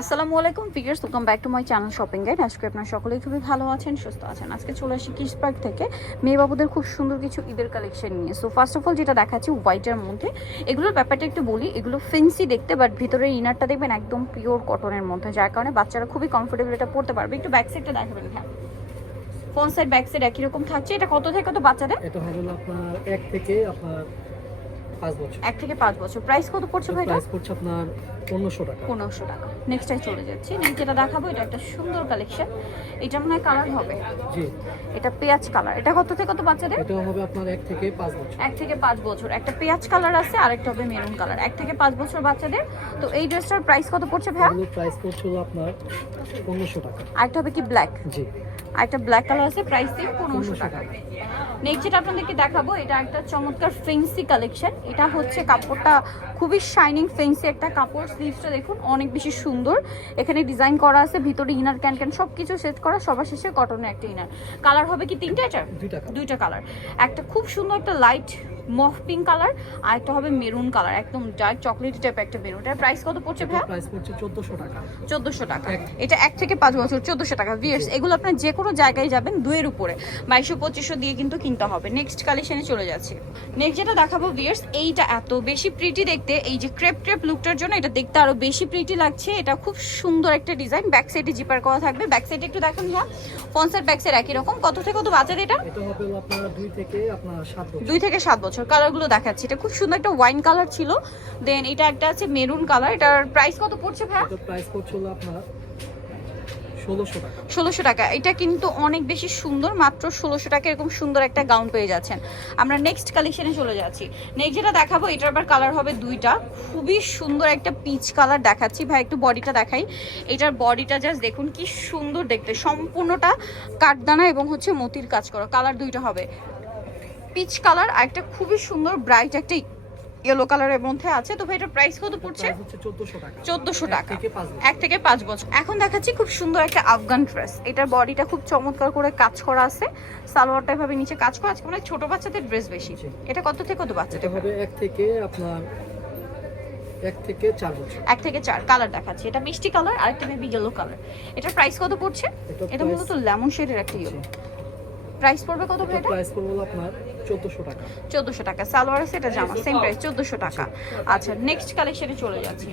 আসসালামু আলাইকুম viewers, welcome back to my channel shopping guide. আজকে আপনারা সকলেই খুবই ভালো আছেন, সুস্থ আছেন। আজকে চলে আসি কিডস পার্ক থেকে মেয়ে বাবুদের খুব সুন্দর কিছু ঈদের কালেকশন নিয়ে। সো ফার্স্ট অফ অল যেটা দেখাচ্ছি হোয়াইটের মধ্যে, এগুলোর ব্যাপারটা একটু বলি। এগুলো ফেন্সি দেখতে, বাট ভিতরের ইনারটা দেখবেন একদম পিওর কটনের মধ্যে, যার কারণে বাচ্চারা খুবই কমফোর্টেবল এটা পড়তে পারবে। একটু ব্যাক সাইডটা দেখাবেন। হ্যাঁ, ফ্রন্ট সাইড ব্যাক সাইড একই রকম থাকছে। এটা কত থেকে কত বাচ্চাদের? এটা হবে আপনার 1 থেকে আপনার 5 বছর। 1 থেকে 5 বছর। প্রাইস কত পড়ছে ভাই? প্রাইস পড়ছে আপনার 1500 টাকা। 1500 টাকা। নেক্সট টাইম চলে যাচ্ছি। নেক্সট যেটা দেখাবো, এটা একটা সুন্দর কালেকশন। এটা মনে হয় কালার হবে, জি, এটা পেঁয়াজ কালার। এটা কত থেকে কত বাচ্চাদের? এটা হবে আপনার 1 থেকে 5 বছর। 1 থেকে 5 বছর। একটা পেঁয়াজ কালার আছে, আরেকটা হবে মেরুন কালার। 1 থেকে 5 বছর বাচ্চাদের। তো এই ড্রেসটার প্রাইস কত পড়ছে ভাইয়া? এগুলো প্রাইস পড়ছে আপনার 1500 টাকা। আরেকটা হবে কি ব্ল্যাক? জি, আরেকটা ব্ল্যাক কালার আছে, প্রাইস দিয়ে 1500 টাকা। নেক্সট যেটা আপনাদেরকে দেখাবো, এটা একটা চমৎকার ফেন্সি কালেকশন। এটা হচ্ছে কাপড়টা খুবই শাইনিং ফেন্সি একটা কাপড়। স্লিভসটা দেখুন অনেক বেশি সুন্দর, এখানে ডিজাইন করা আছে, ভিতরে ইনার ক্যান সব কিছু সেট করা, সবার শেষে কটনের একটা ইনার। কালার হবে কি তিনটা? এটা দুইটা কালার। একটা খুব সুন্দর একটা লাইট মফ পিঙ্ক কালার, আর একটা হবে মেরুন কালার, একদম ডার্ক চকলেটি টাইপ একটা মেরুন। এটার প্রাইস কত পড়ছে ভাই? প্রাইস পড়ছে 1400 টাকা। 1400 টাকা। এটা 1 থেকে 5 বছর, 1400 টাকা। ভিউয়ার্স, এগুলো আপনার যে কোনো জায়গায় যাবেন 2 এর উপরে 2200-2500 দিয়ে কিন্তু কিনতে হবে। নেক্সট কালেকশনে চলে যাচ্ছে। নেক্সট যেটা দেখাবো ভিউয়ার্স, এইটা এত বেশি প্রিটি দেখতে, এই যে ক্রেপ লুকটার জন্য এটা দেখতে আরো বেশি প্রিটি লাগছে। এটা খুব সুন্দর একটা ডিজাইন, ব্যাক সাইডে জিপার করা থাকবে। ব্যাক সাইডে একটু দেখুন, হ্যাঁ ফ্রন্ট সাইড ব্যাক সাইড একই রকম। কত থেকে কত বাচ্চাদের এটা? এটা হবে আপনার 2 থেকে আপনার 7 বছর। 2 থেকে 7 বছর। কালারগুলো দেখাচ্ছি। এটা খুব সুন্দর একটা ওয়াইন কালার ছিল, দেন এটা একটা আছে মেরুন কালার। এটার প্রাইস কত পড়ছে ভাই? এটা প্রাইস পড়ছে আপনার 1600 টাকা। 1600 টাকা। এটা কিন্তু অনেক বেশি সুন্দর, মাত্র 1600 টাকা এরকম সুন্দর একটা গাউন পেয়ে যাচ্ছেন। আমরা নেক্সট কালেকশনে চলে যাচ্ছি। নেক্সট যেটা দেখাবো, এটার আবার কালার হবে দুইটা। খুবই সুন্দর একটা পিচ কালার দেখাচ্ছি ভাই, একটু বডিটা দেখাই। এটার বডিটা জাস্ট দেখুন কি সুন্দর দেখতে, সম্পূর্ণটা কাঠদানা এবং হচ্ছে মতির কাজ করা। কালার দুইটা হবে, পিচ কালার আর একটা খুবই সুন্দর ব্রাইট একটা ইয়েলো কালারের মধ্যে আছে। তো ভাই এটার প্রাইস কত পড়ছে? 1400 টাকা। 1400 টাকা। 1 থেকে 5 থেকে বছর। এখন দেখাচ্ছি খুব সুন্দর একটা আফগান ড্রেস। এটার বডিটা খুব চমৎকার করে কাজ করা আছে, সালোয়ারটা এভাবে নিচে কাজ করা আছে। মানে ছোট বাচ্চাদের ড্রেস বেশি। এটা কত থেকে কত বাচ্চাদের হবে? 1 থেকে আপনার 1 থেকে 4 বছর। 1 থেকে 4। কালার দেখাচ্ছি, এটা মিষ্টি কালার আর একটা মেবি ইয়েলো কালার। এটার প্রাইস কত পড়ছে? এটা মূলত লেমন শেডের একটা ইয়েলো। প্রাইস পড়বে কত ভাই? এটা প্রাইস পড়বে আপনার 1400 টাকা। 1400 টাকা। সালোয়ার আছে, এটা জামা, সেম প্রাইস 1400 টাকা। আচ্ছা, নেক্সট কালেকশনে চলে যাচ্ছি।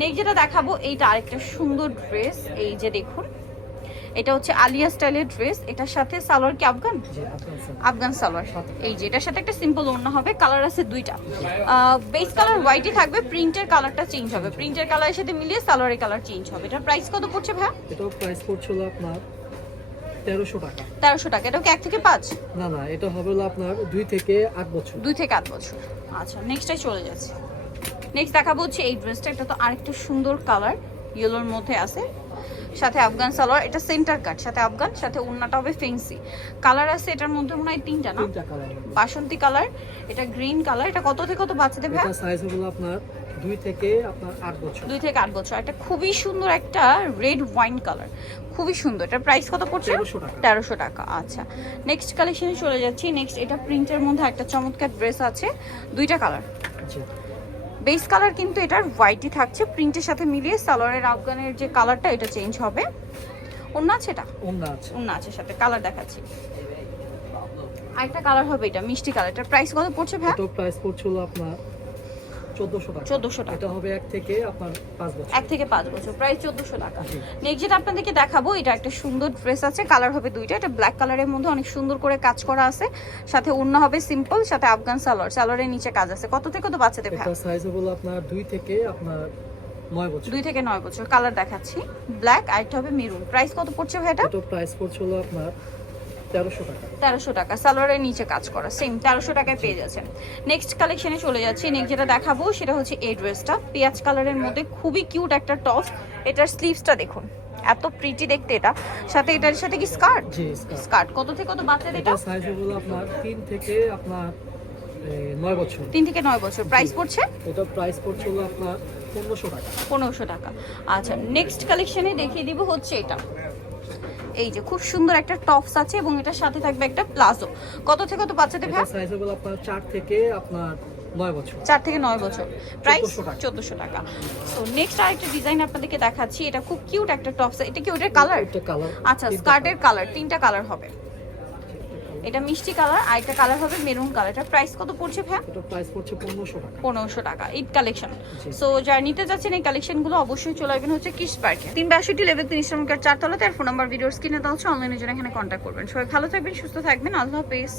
নেক্সট যেটা দেখাবো, এইটা আরেকটা সুন্দর ড্রেস। এই যে দেখুন, এটা হচ্ছে আলিয়া স্টাইলের ড্রেস। এটার সাথে সালোয়ার কি আফগান? আফগান সালোয়ার। এই যে এটার সাথে একটা সিম্পল ওড়না হবে। কালার আছে দুইটা, বেস কালার হোয়াইটই থাকবে, প্রিন্টের কালারটা চেঞ্জ হবে। প্রিন্টের কালারের সাথে মিলিয়ে সালোয়ারের কালার চেঞ্জ হবে। এটার প্রাইস কত পড়ছে ভাই? এটাও প্রাইস পড়ছে আপনার 1300 টাকা। 1300 টাকা। এটা কি 1 থেকে 5? না না, এটা হবে আপনার 2 থেকে 8 বছর। 2 থেকে 8 বছর। আচ্ছা, নেক্সটে চলে যাচ্ছে। নেক্সট দেখাবো হচ্ছে এই ড্রেসটা। এটা তো আরেকটা সুন্দর কালার, ইয়েলোর মধ্যে আছে, সাথে আফগান সালোয়ার। এটা সেন্টার কাট, সাথে আফগান, সাথে ওড়নাটা হবে ফেন্সি। কালার আছে এটার মধ্যে মনে হয় 3টা না? 3টা কালার। বাসন্তী কালার, এটা গ্রিন কালার। এটা কত থেকে কত বাচ্চাদের ভাই? এটা সাইজ হবে আপনার 2 থেকে আপনার 8 বছর। 2 থেকে 8 বছর। একটা খুবই সুন্দর একটা রেড ওয়াইন কালার, খুবই সুন্দর। এটার প্রাইস কত পড়ছে? 1300 টাকা। আচ্ছা, নেক্সট কালেকশনে চলে যাচ্ছি। নেক্সট এটা প্রিন্টের মধ্যে একটা চমৎকার ড্রেস আছে, দুইটা কালার। বেস কালার কিন্তু এটার হোয়াইটই থাকছে, প্রিন্টের সাথে মিলিয়ে সালোয়ারের আফগানের যে কালারটা এটা চেঞ্জ হবে। ওড়না আছে, এটা ওড়না আছে সাথে। কালার দেখাচ্ছি, আরেকটা কালার হবে এটা মিষ্টি কালার। এটার প্রাইস কত পড়ছে ভাই? এটা প্রাইস পড়ছে আপনার 1400 টাকা। 1400 টাকা। এটা হবে 1 থেকে আপনার 5 বছর। 1 থেকে 5 বছর, প্রাইস 1400 টাকা। নেক্সট যেটা আপনাদেরকে দেখাবো, এটা একটা সুন্দর ড্রেস আছে। কালার হবে দুইটা। এটা ব্ল্যাক কালারের মধ্যে অনেক সুন্দর করে কাজ করা আছে, সাথে ওড়না হবে সিম্পল, সাথে আফগান সালোয়ার। সালোয়ারের নিচে কাজ আছে। কত থেকে কত বাচ্চাদের ভাই? এটা সাইজ হবে আপনার 2 থেকে আপনার 9 বছর। 2 থেকে 9 বছর। কালার দেখাচ্ছি ব্ল্যাক, আর এটা হবে মেরুন। প্রাইস কত পড়ছে ভাই? এটা প্রাইস পড়ছে আপনার 1300 টাকা। 1300 টাকা। সালোয়ারের নিচে কাজ করা, সেম 1300 টাকায় পেয়ে যাচ্ছেন। নেক্সট কালেকশনে চলে যাচ্ছি। নেক্সট যেটা দেখাবো সেটা হচ্ছে এই ড্রেসটা, পেঁয়াজ কালারের মধ্যে খুবই কিউট একটা টপ। এটার স্লিভসটা দেখুন এত প্রিটি দেখতে। এটা সাথে এটার সাথে কি স্কার্ট? জি, স্কার্ট। কত থেকে কত বাচ্চাদের এটা? সাইজ হবে আপনার 3 থেকে আপনার 9 বছর। 3 থেকে 9 বছর। প্রাইস পড়ছে? এটা প্রাইস পড়ছে আপনার 1500 টাকা। 1500 টাকা। আচ্ছা, নেক্সট কালেকশনে দেখিয়ে দিব হচ্ছে এটা। এই যে খুব সুন্দর একটা টপস আছে এবং এটার সাথে থাকবে একটা প্লাজো। কত থেকে কত বাচ্চাদের ভাই? সাইজ হবে আপনার 4 থেকে আপনার 9 বছর। 4 থেকে 9 বছর, প্রাইস 1400 টাকা। 1400 টাকা। সো নেক্সট আরেকটা ডিজাইন আপনাদেরকে দেখাচ্ছি, এটা খুব কিউট একটা টপস। এটা কি ওটার কালার? এটা কালার। আচ্ছা, স্কার্টের কালার, 3টা কালার হবে। এটা মিষ্টি কালার, আর একটা কালার হবে মেরুন কালার। এটা প্রাইস কত পড়ছে ভাই? এটা প্রাইস পড়ছে 1500 টাকা। 1500 টাকা, ঈদ কালেকশন। জি। সো যারা নিতে যাচ্ছেন এই কালেকশনগুলো অবশ্যই চলে আসবেন হচ্ছে কিডস পার্কে, 362 লেভেল 3 ইসলামিকার 4 তলাতে। আর ফোন নাম্বার ভিডিওর স্ক্রিনে দেওয়া হচ্ছে, অনলাইনে জন্য এখানে কন্ট্যাক্ট করবেন। সবাই ভালো থাকবেন, সুস্থ থাকবেন, আল্লাহ হাফেজ।